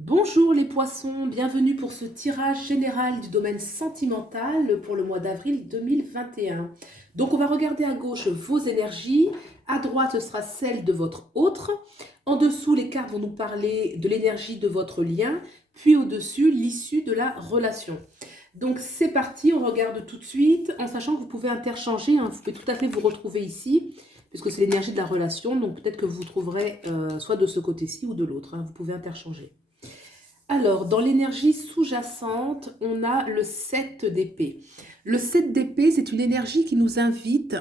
Bonjour les poissons, bienvenue pour ce tirage général du domaine sentimental pour le mois d'avril 2021. Donc on va regarder à gauche vos énergies, à droite ce sera celle de votre autre, en dessous les cartes vont nous parler de l'énergie de votre lien, puis au-dessus l'issue de la relation. Donc c'est parti, on regarde tout de suite en sachant que vous pouvez interchanger, hein, vous pouvez tout à fait vous retrouver ici puisque c'est l'énergie de la relation, donc peut-être que vous trouverez soit de ce côté-ci ou de l'autre, hein, vous pouvez interchanger. Alors, dans l'énergie sous-jacente, on a le 7 d'épée. Le 7 d'épée, c'est une énergie qui nous invite,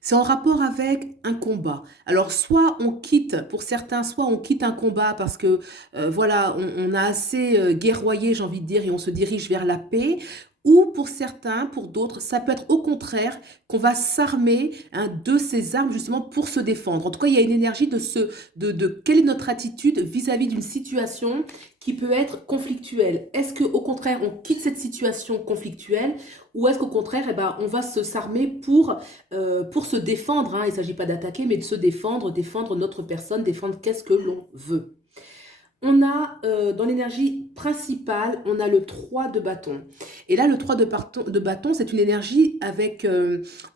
c'est en rapport avec un combat. Alors, soit on quitte, pour certains, soit on quitte un combat parce que, voilà, on a assez guerroyé, j'ai envie de dire, et on se dirige vers la paix. Ou pour certains, pour d'autres, ça peut être au contraire qu'on va s'armer, hein, de ces armes justement pour se défendre. En tout cas, il y a une énergie de quelle est notre attitude vis-à-vis d'une situation qui peut être conflictuelle. Est-ce qu'au contraire, on quitte cette situation conflictuelle ou est-ce qu'au contraire, eh ben, on va s'armer pour se défendre, hein. Il ne s'agit pas d'attaquer, mais de se défendre, défendre notre personne, défendre qu'est-ce que l'on veut. On a, dans l'énergie principale, on a le 3 de bâton. Et là, le 3 de bâton, c'est une énergie avec,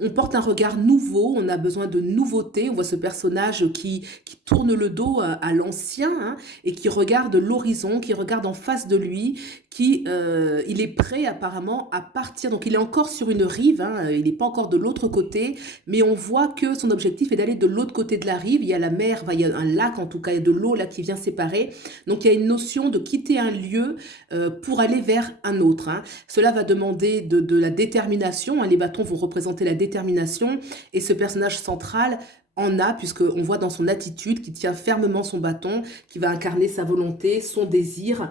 on porte un regard nouveau, on a besoin de nouveauté. On voit ce personnage qui tourne le dos à l'ancien, hein, et qui regarde l'horizon, qui regarde en face de lui, il est prêt apparemment à partir. Donc il est encore sur une rive, hein, il n'est pas encore de l'autre côté, mais on voit que son objectif est d'aller de l'autre côté de la rive. Il y a la mer, enfin, il y a un lac en tout cas, il y a de l'eau là qui vient séparer. Donc il y a une notion de quitter un lieu pour aller vers un autre, hein. Cela va demander de la détermination, hein. Les bâtons vont représenter la détermination et ce personnage central en a, puisqu'on voit dans son attitude qu'il tient fermement son bâton, qui va incarner sa volonté, son désir,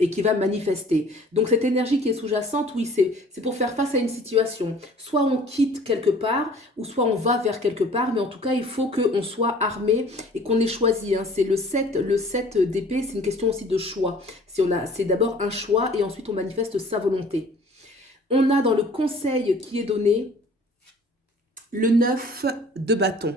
et qui va manifester. Donc cette énergie qui est sous-jacente, oui, c'est pour faire face à une situation. Soit on quitte quelque part, ou soit on va vers quelque part, mais en tout cas, il faut qu'on soit armé et qu'on ait choisi, hein. C'est le 7 d'épée, c'est une question aussi de choix. C'est d'abord un choix et ensuite on manifeste sa volonté. On a dans le conseil qui est donné le 9 de bâton.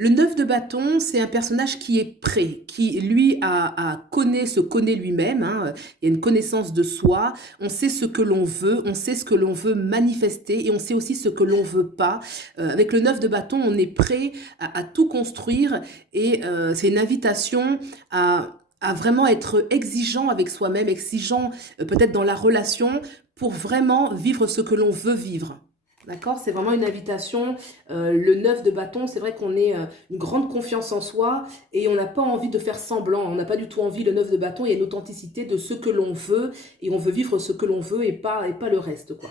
Le 9 de bâton, c'est un personnage qui est prêt, qui lui se connaît lui-même, hein. Il y a une connaissance de soi, on sait ce que l'on veut, on sait ce que l'on veut manifester et on sait aussi ce que l'on veut pas. Avec le 9 de bâton, on est prêt à tout construire et c'est une invitation à vraiment être exigeant avec soi-même, exigeant peut-être dans la relation pour vraiment vivre ce que l'on veut vivre. D'accord? C'est vraiment une invitation. Le 9 de bâton, c'est vrai qu'on est une grande confiance en soi et on n'a pas envie de faire semblant. On n'a pas du tout envie, le 9 de bâton, il y a une authenticité de ce que l'on veut et on veut vivre ce que l'on veut et pas le reste, quoi.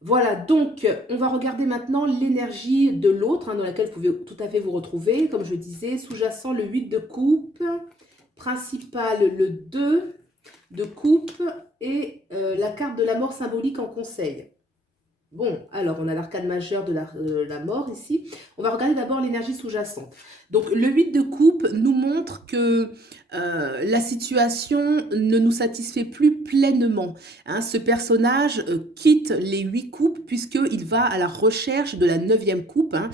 Voilà, donc on va regarder maintenant l'énergie de l'autre, hein, dans laquelle vous pouvez tout à fait vous retrouver. Comme je disais, sous-jacent le 8 de coupe, principal le 2 de coupe et la carte de la mort symbolique en conseil. Bon, alors on a l'arcane majeur de la mort ici. On va regarder d'abord l'énergie sous-jacente. Donc le 8 de coupe nous montre que la situation ne nous satisfait plus pleinement, hein. Ce personnage quitte les 8 coupes puisqu'il va à la recherche de la 9e coupe, hein,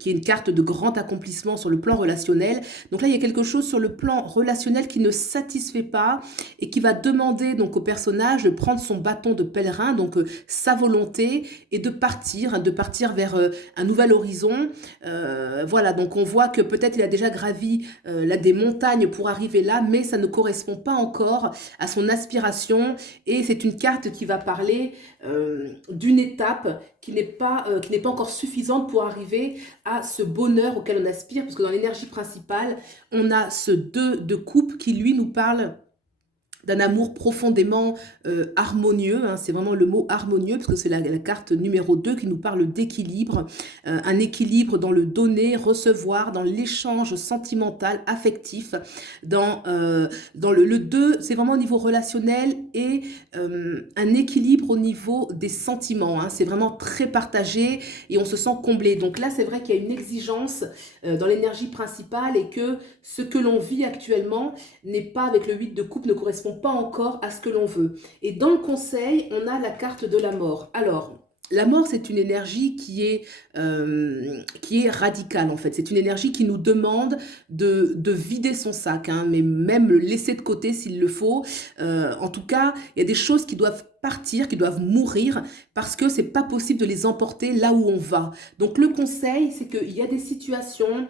qui est une carte de grand accomplissement sur le plan relationnel. Donc là, il y a quelque chose sur le plan relationnel qui ne satisfait pas et qui va demander donc au personnage de prendre son bâton de pèlerin, donc sa volonté, et de partir vers un nouvel horizon. Voilà, donc on voit que peut-être il a déjà gravi là des montagnes pour arriver là, mais ça ne correspond pas encore à son aspiration. Et c'est une carte qui va parler d'une étape qui n'est pas encore suffisante pour arriver à ce bonheur auquel on aspire, parce que dans l'énergie principale, on a ce 2 de coupe qui lui nous parle d'un amour profondément harmonieux, hein. C'est vraiment le mot harmonieux parce que c'est la carte numéro 2 qui nous parle d'équilibre, un équilibre dans le donner, recevoir, dans l'échange sentimental, affectif, dans le 2, c'est vraiment au niveau relationnel et un équilibre au niveau des sentiments, hein. C'est vraiment très partagé et on se sent comblé. Donc là, c'est vrai qu'il y a une exigence dans l'énergie principale et que ce que l'on vit actuellement n'est pas, avec le 8 de coupe, ne correspond pas encore à ce que l'on veut. Et dans le conseil, on a la carte de la mort. Alors, La mort, c'est une énergie qui est radicale, en fait. C'est une énergie qui nous demande de vider son sac, hein, mais même le laisser de côté s'il le faut. En tout cas, il y a des choses qui doivent partir, qui doivent mourir, parce que c'est pas possible de les emporter là où on va. Donc le conseil, c'est qu'il y a des situations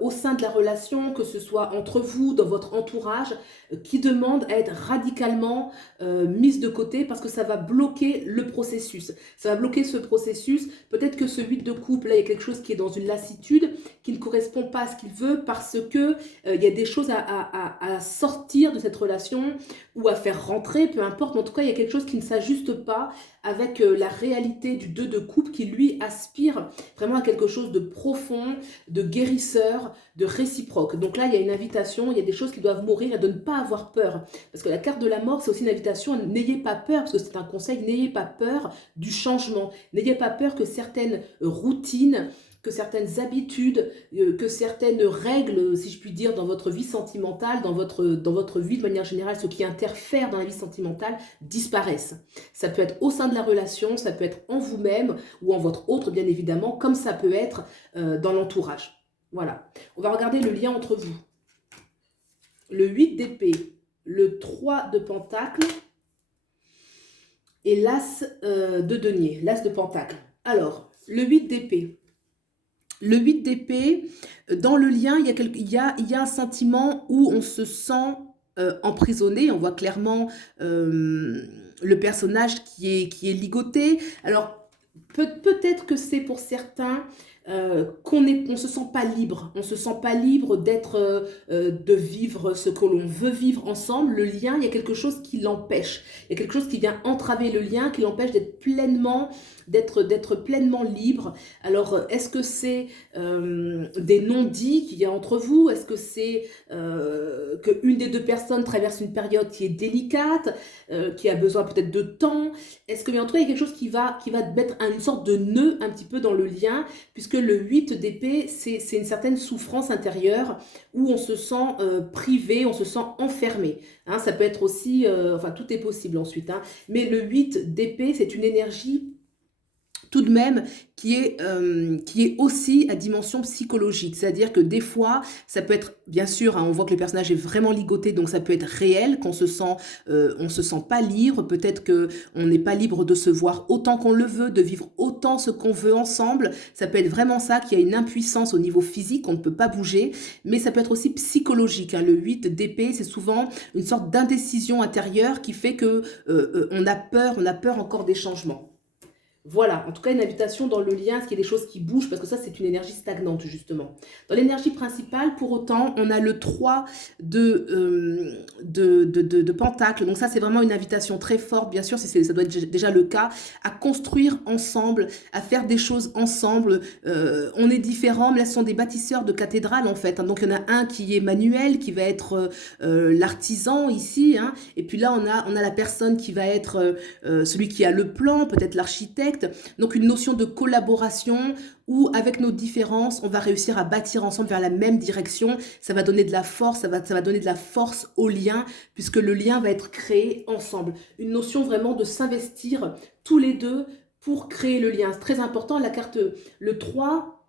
au sein de la relation, que ce soit entre vous, dans votre entourage, qui demandent à être radicalement mises de côté, parce que ça va bloquer le processus. Ça va bloquer ce processus. Peut-être que ce 8 de coupe, là, il y a quelque chose qui est dans une lassitude, qui ne correspond pas à ce qu'il veut, parce que il y a des choses à sortir de cette relation, ou à faire rentrer, peu importe. Mais en tout cas, il y a quelque chose qui ne s'ajuste pas avec la réalité du 2 de coupe, qui lui aspire vraiment à quelque chose de profond, de guérisseur, de réciproque. Donc là, il y a une invitation, il y a des choses qui doivent mourir, et de ne pas avoir peur. Parce que la carte de la mort, c'est aussi une invitation, n'ayez pas peur, parce que c'est un conseil, n'ayez pas peur du changement. N'ayez pas peur que certaines routines, que certaines habitudes, que certaines règles, si je puis dire, dans votre vie sentimentale, dans votre vie de manière générale, ce qui interfère dans la vie sentimentale, disparaissent. Ça peut être au sein de la relation, ça peut être en vous-même ou en votre autre, bien évidemment, comme ça peut être dans l'entourage. Voilà. On va regarder le lien entre vous. Le 8 d'épée, le 3 de pentacle et l'as de denier, l'as de pentacle. Alors, le 8 d'épée. Le 8 d'épée, dans le lien, il y a un sentiment où on se sent emprisonné. On voit clairement le personnage qui est ligoté. Alors, peut-être que c'est pour certains on se sent pas libre. On se sent pas libre de vivre ce que l'on veut vivre ensemble. Le lien, il y a quelque chose qui l'empêche. Il y a quelque chose qui vient entraver le lien, qui l'empêche d'être pleinement libre. Alors, est-ce que c'est des non-dits qu'il y a entre vous? Est-ce que c'est qu'une des deux personnes traverse une période qui est délicate, qui a besoin peut-être de temps? Est-ce que, mais en tout cas, il y a quelque chose qui va mettre une sorte de nœud un petit peu dans le lien, puisque le 8 d'épée, c'est une certaine souffrance intérieure où on se sent privé, on se sent enfermé. Hein, ça peut être aussi, enfin tout est possible ensuite, hein, mais le 8 d'épée, c'est une énergie tout de même qui est aussi à dimension psychologique. C'est-à-dire que des fois, ça peut être, bien sûr, hein, on voit que le personnage est vraiment ligoté, donc ça peut être réel, on se sent pas libre, peut-être qu'on n'est pas libre de se voir autant qu'on le veut, de vivre autant ce qu'on veut ensemble. Ça peut être vraiment ça, qu'il y a une impuissance au niveau physique, on ne peut pas bouger, mais ça peut être aussi psychologique. Hein. Le 8 d'épée, c'est souvent une sorte d'indécision intérieure qui fait que on a peur encore des changements. Voilà, en tout cas une invitation dans le lien, ce qui est des choses qui bougent, parce que ça c'est une énergie stagnante justement. Dans l'énergie principale, pour autant, on a le 3 de pentacle, donc ça c'est vraiment une invitation très forte, bien sûr, ça doit être déjà le cas, à construire ensemble, à faire des choses ensemble. On est différents, mais là ce sont des bâtisseurs de cathédrales en fait, hein. Donc il y en a un qui est manuel, qui va être l'artisan ici, hein. Et puis là on a la personne qui va être celui qui a le plan, peut-être l'architecte. Donc une notion de collaboration où avec nos différences, on va réussir à bâtir ensemble vers la même direction. Ça va donner de la force, ça va donner de la force au lien, puisque le lien va être créé ensemble. Une notion vraiment de s'investir tous les deux pour créer le lien. C'est très important, la carte, le 3,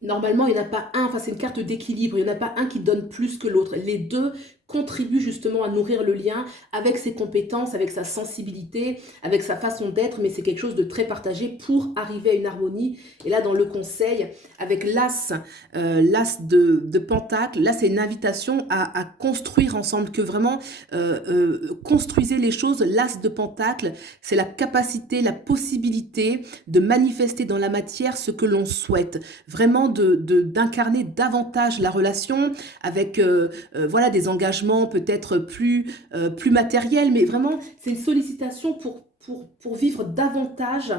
normalement, il n'y en a pas un, enfin c'est une carte d'équilibre, il n'y en a pas un qui donne plus que l'autre. Les deux contribue justement à nourrir le lien avec ses compétences, avec sa sensibilité, avec sa façon d'être, mais c'est quelque chose de très partagé pour arriver à une harmonie. Et là, dans le conseil, avec l'as de pentacle, là, c'est une invitation à construire ensemble, que vraiment construisez les choses. L'as de pentacle, c'est la capacité, la possibilité de manifester dans la matière ce que l'on souhaite. Vraiment d'incarner davantage la relation avec voilà, des engagements peut-être plus matériels, mais vraiment c'est une sollicitation pour vivre davantage,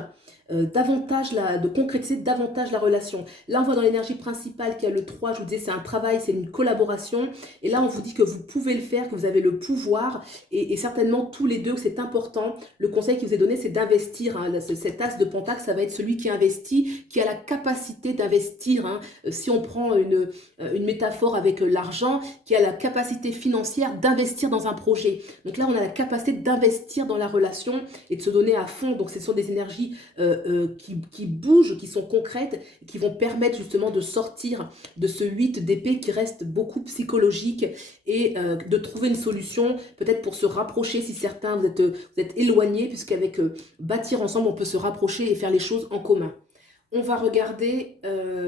de concrétiser davantage la relation. Là, on voit dans l'énergie principale qu'il y a le 3, je vous disais, c'est un travail, c'est une collaboration. Et là, on vous dit que vous pouvez le faire, que vous avez le pouvoir. Et certainement, tous les deux, que c'est important. Le conseil qui vous est donné, c'est d'investir. Hein. Cet as de pentacle, ça va être celui qui investit, qui a la capacité d'investir. Hein. Si on prend une métaphore avec l'argent, qui a la capacité financière d'investir dans un projet. Donc là, on a la capacité d'investir dans la relation et de se donner à fond. Donc, ce sont des énergies qui bougent, qui sont concrètes, qui vont permettre justement de sortir de ce 8 d'épée qui reste beaucoup psychologique et de trouver une solution, peut-être pour se rapprocher si certains vous êtes éloignés, puisqu'avec bâtir ensemble, on peut se rapprocher et faire les choses en commun. On va regarder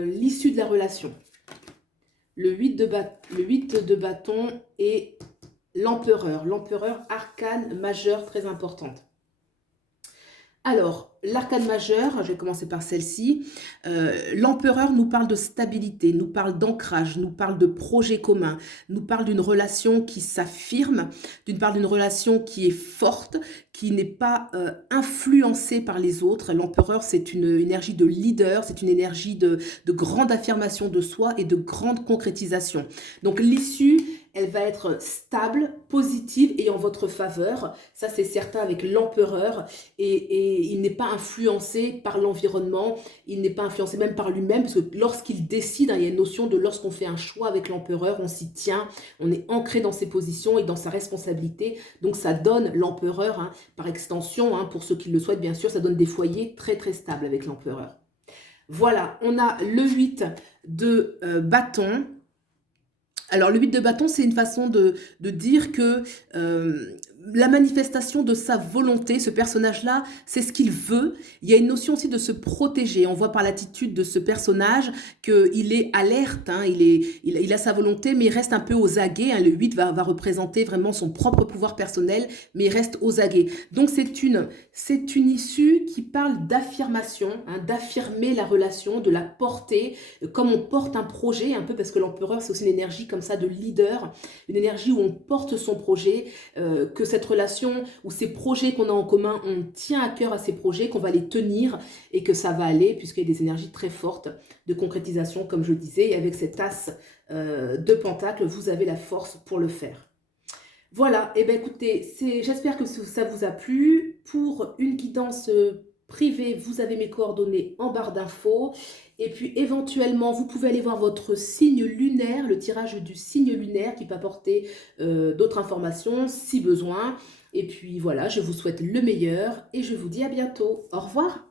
l'issue de la relation. Le 8 de bâton et l'empereur. L'empereur, arcane majeure très importante. Alors, l'arcane majeur, je vais commencer par celle-ci. L'empereur nous parle de stabilité, nous parle d'ancrage, nous parle de projet commun, nous parle d'une relation qui s'affirme, d'une relation qui est forte, qui n'est pas influencée par les autres. L'empereur, c'est une énergie de leader, c'est une énergie de grande affirmation de soi et de grande concrétisation. Donc, l'issue, elle va être stable, positive et en votre faveur. Ça, c'est certain avec l'empereur. Et il n'est pas influencé par l'environnement, il n'est pas influencé même par lui-même, parce que lorsqu'il décide, hein, il y a une notion de lorsqu'on fait un choix avec l'empereur, on s'y tient, on est ancré dans ses positions et dans sa responsabilité. Donc ça donne l'empereur, hein, par extension, hein, pour ceux qui le souhaitent bien sûr, ça donne des foyers très très stables avec l'empereur. Voilà, on a le 8 de bâton. Alors, le 8 de bâton, c'est une façon de dire que la manifestation de sa volonté, ce personnage-là, c'est ce qu'il veut. Il y a une notion aussi de se protéger. On voit par l'attitude de ce personnage qu'il est alerte, hein, il a sa volonté, mais il reste un peu aux aguets. Hein. Le 8 va représenter vraiment son propre pouvoir personnel, mais il reste aux aguets. Donc, c'est une issue qui parle d'affirmation, hein, d'affirmer la relation, de la porter, comme on porte un projet, un peu parce que l'empereur, c'est aussi une énergie comme ça de leader, une énergie où on porte son projet, que cette relation ou ces projets qu'on a en commun, on tient à cœur à ces projets, qu'on va les tenir et que ça va aller, puisqu'il y a des énergies très fortes de concrétisation, comme je le disais, et avec cet as de pentacle, vous avez la force pour le faire. Voilà, et bien écoutez, j'espère que ça vous a plu. Pour une guidance privée, vous avez mes coordonnées en barre d'infos. Et puis éventuellement, vous pouvez aller voir votre signe lunaire, le tirage du signe lunaire qui peut apporter d'autres informations si besoin. Et puis voilà, je vous souhaite le meilleur et je vous dis à bientôt. Au revoir.